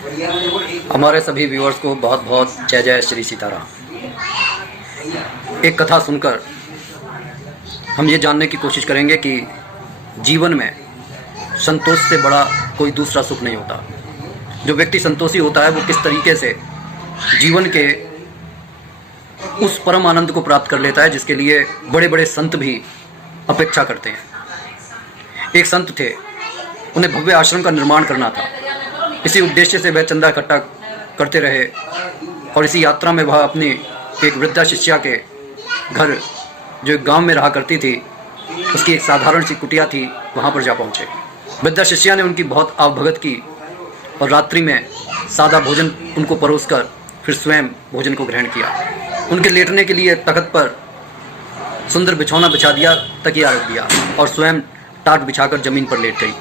हमारे सभी व्यूअर्स को बहुत बहुत जय जय श्री सीताराम। एक कथा सुनकर हम ये जानने की कोशिश करेंगे कि जीवन में संतोष से बड़ा कोई दूसरा सुख नहीं होता। जो व्यक्ति संतोषी होता है वो किस तरीके से जीवन के उस परम आनंद को प्राप्त कर लेता है जिसके लिए बड़े बड़े संत भी अपेक्षा करते हैं। एक संत थे, उन्हें भव्य आश्रम का निर्माण करना था। इसी उद्देश्य से वह चंदा इकट्ठा करते रहे और इसी यात्रा में वह अपनी एक वृद्धा शिष्या के घर, जो एक गांव में रहा करती थी, उसकी एक साधारण सी कुटिया थी, वहां पर जा पहुंचे। वृद्धा शिष्या ने उनकी बहुत आवभगत की और रात्रि में सादा भोजन उनको परोसकर फिर स्वयं भोजन को ग्रहण किया। उनके लेटने के लिए तख्त पर सुंदर बिछौना बिछा दिया, तकिया रख दिया और स्वयं टाट बिछाकर जमीन पर लेट गई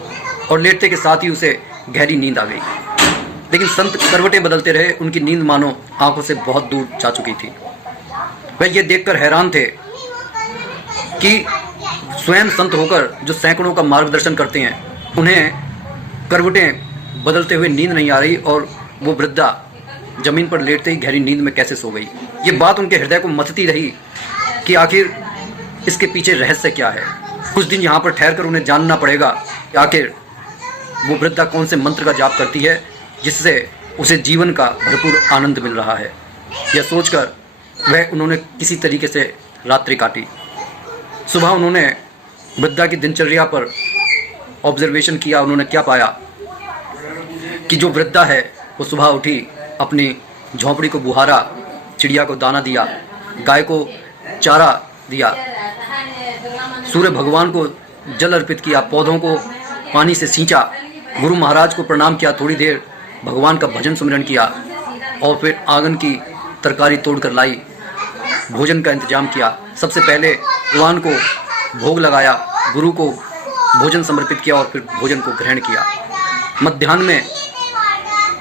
और लेटते के साथ ही उसे गहरी नींद आ गई। लेकिन संत करवटें बदलते रहे, उनकी नींद मानो आंखों से बहुत दूर जा चुकी थी। वह ये देखकर हैरान थे कि स्वयं संत होकर जो सैकड़ों का मार्गदर्शन करते हैं, उन्हें करवटें बदलते हुए नींद नहीं आ रही और वो वृद्धा जमीन पर लेटते ही गहरी नींद में कैसे सो गई। ये बात उनके हृदय को मथती रही कि आखिर इसके पीछे रहस्य क्या है। कुछ दिन यहाँ पर ठहरकर उन्हें जानना पड़ेगा कि आखिर वो वृद्धा कौन से मंत्र का जाप करती है जिससे उसे जीवन का भरपूर आनंद मिल रहा है। यह सोचकर उन्होंने किसी तरीके से रात्रि काटी। सुबह उन्होंने वृद्धा की दिनचर्या पर ऑब्जर्वेशन किया। उन्होंने क्या पाया कि जो वृद्धा है वो सुबह उठी, अपनी झोंपड़ी को बुहारा, चिड़िया को दाना दिया, गाय को चारा दिया, सूर्य भगवान को जल अर्पित किया, पौधों को पानी से सींचा, गुरु महाराज को प्रणाम किया, थोड़ी देर भगवान का भजन सुमिरन किया और फिर आंगन की तरकारी तोड़कर लाई, भोजन का इंतजाम किया। सबसे पहले भगवान को भोग लगाया, गुरु को भोजन समर्पित किया और फिर भोजन को ग्रहण किया। मध्याह्न में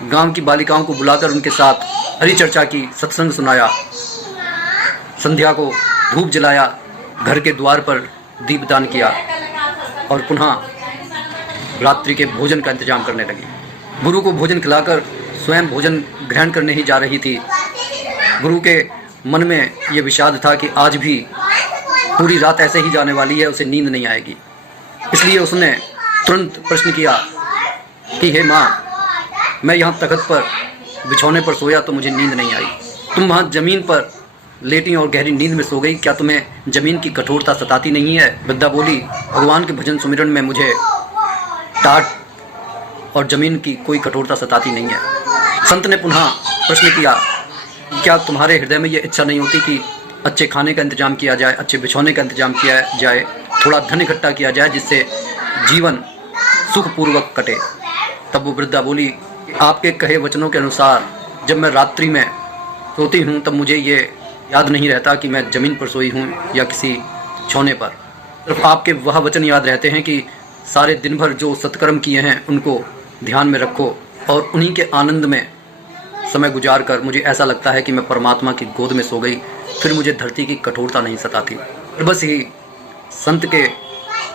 गांव की बालिकाओं को बुलाकर उनके साथ हरि चर्चा की, सत्संग सुनाया। संध्या को धूप जलाया, घर के द्वार पर दीपदान किया और पुनः रात्रि के भोजन का इंतजाम करने लगी। गुरु को भोजन खिलाकर स्वयं भोजन ग्रहण करने ही जा रही थी। गुरु के मन में ये विषाद था कि आज भी पूरी रात ऐसे ही जाने वाली है, उसे नींद नहीं आएगी। इसलिए उसने तुरंत प्रश्न किया कि हे माँ, मैं यहाँ तख्त पर बिछौने पर सोया तो मुझे नींद नहीं आई, तुम वहाँ जमीन पर लेटी और गहरी नींद में सो गई, क्या तुम्हें जमीन की कठोरता सताती नहीं है? वृद्धा बोली, भगवान के भजन सुमिरन में मुझे टाट और जमीन की कोई कठोरता सताती नहीं है। संत ने पुनः प्रश्न किया, क्या तुम्हारे हृदय में यह इच्छा नहीं होती कि अच्छे खाने का इंतजाम किया जाए, अच्छे बिछौने का इंतजाम किया जाए, थोड़ा धन इकट्ठा किया जाए जिससे जीवन सुखपूर्वक कटे? तब वो वृद्धा बोली, आपके कहे वचनों के अनुसार जब मैं रात्रि में सोती हूँ तब मुझे ये याद नहीं रहता कि मैं ज़मीन पर सोई हूँ या किसी छौने पर। सिर्फ आपके वह वचन याद रहते हैं कि सारे दिन भर जो सत्कर्म किए हैं उनको ध्यान में रखो और उन्हीं के आनंद में समय गुजार कर मुझे ऐसा लगता है कि मैं परमात्मा की गोद में सो गई, फिर मुझे धरती की कठोरता नहीं सताती। फिर बस ही संत के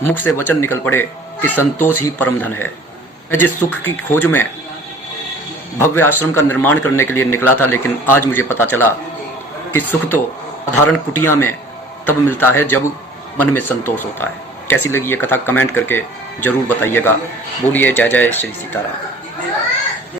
मुख से वचन निकल पड़े कि संतोष ही परम धन है। मैं जिस सुख की खोज में भव्य आश्रम का निर्माण करने के लिए निकला था, लेकिन आज मुझे पता चला कि सुख तो साधारण कुटिया में तब मिलता है जब मन में संतोष होता है। कैसी लगी ये कथा कमेंट करके ज़रूर बताइएगा। बोलिए जय जय श्री सीताराम।